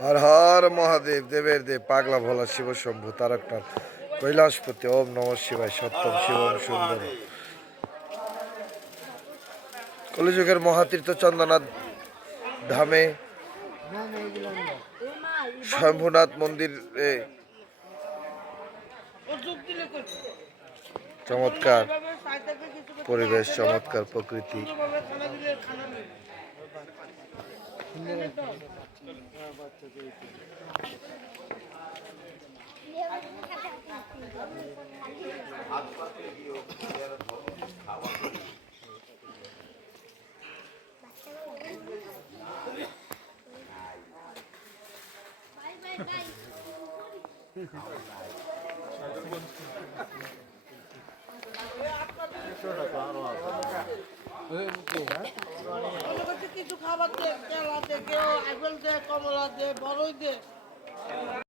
হর হর মহাদেব দেবের দেব পাগলা ভোলা শিব শম্ভু তারকনাথ কৈলাসপতি ওম নম শিবায় সত্যম শিবম সুন্দর কলিযুগের মহাতীর্থ চন্দ্রনাথ ধামে শম্ভুনাথ মন্দিরে চমৎকার পরিবেশ, চমৎকার প্রকৃতি। কিছু খাবার দে, তেল দে, কেউ আপেল দে, কমলা দে, বড়ই দে।